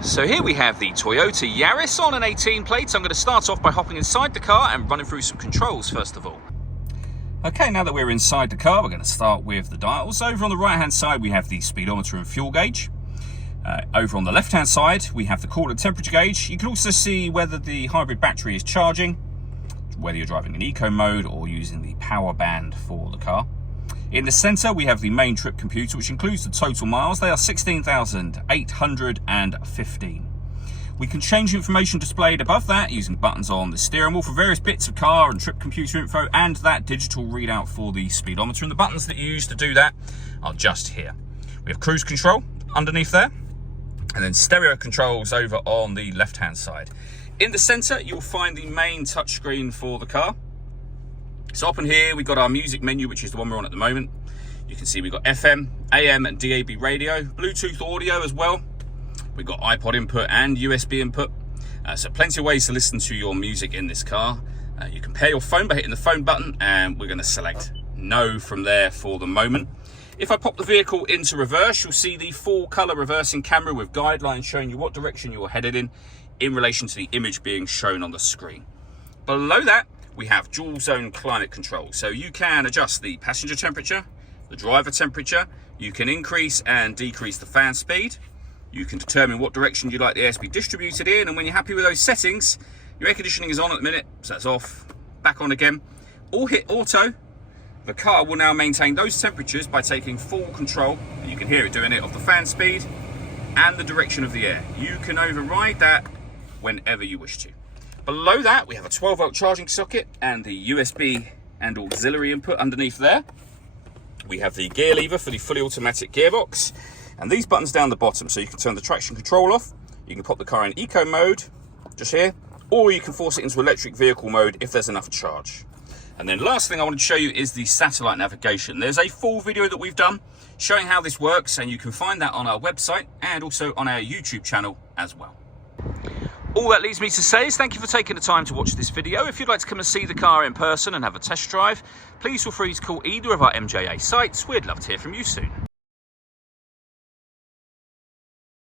So here we have the Toyota Yaris on an 18 plate. I'm going to start off by hopping inside the car and running through some controls first of all. Okay, now that we're inside the car, we're going to start with the dials. Over on the right hand side we have the speedometer and fuel gauge. Over on the left hand side we have the coolant temperature gauge. You can also see whether the hybrid battery is charging, whether you're driving in eco mode or using the power band for the car. In the centre we have the main trip computer, which includes the total miles. They are 16,815. We can change information displayed above that using buttons on the steering wheel for various bits of car and trip computer info, and that digital readout for the speedometer. And the buttons that you use to do that are just here. We have cruise control underneath there, and then stereo controls over on the left hand side. In the centre you'll find the main touchscreen for the car. So up in here we've got our music menu, which is the one we're on at the moment. You can see we've got FM, AM and DAB radio, Bluetooth audio as well. We've got iPod input and USB input. So plenty of ways to listen to your music in this car. You can pair your phone by hitting the phone button, and we're going to select no from there for the moment. If I pop the vehicle into reverse, you'll see the full colour reversing camera with guidelines showing you what direction you're headed in relation to the image being shown on the screen. Below that we have dual zone climate control, so you can adjust the passenger temperature, the driver temperature, you can increase and decrease the fan speed, you can determine what direction you'd like the air to be distributed in, and when you're happy with those settings, your air conditioning is on at the minute, so that's off, back on again, or hit auto. The car will now maintain those temperatures by taking full control, and you can hear it doing it, of the fan speed and the direction of the air. You can override that whenever you wish to. Below that we have a 12-volt charging socket and the USB and auxiliary input underneath there. We have the gear lever for the fully automatic gearbox, and these buttons down the bottom, so you can turn the traction control off, you can pop the car in eco mode just here, or you can force it into electric vehicle mode if there's enough charge. And then last thing I wanted to show you is the satellite navigation. There's a full video that we've done showing how this works, and you can find that on our website and also on our YouTube channel as well. All that leaves me to say is thank you for taking the time to watch this video. If you'd like to come and see the car in person and have a test drive, please feel free to call either of our MJA sites. We'd love to hear from you soon.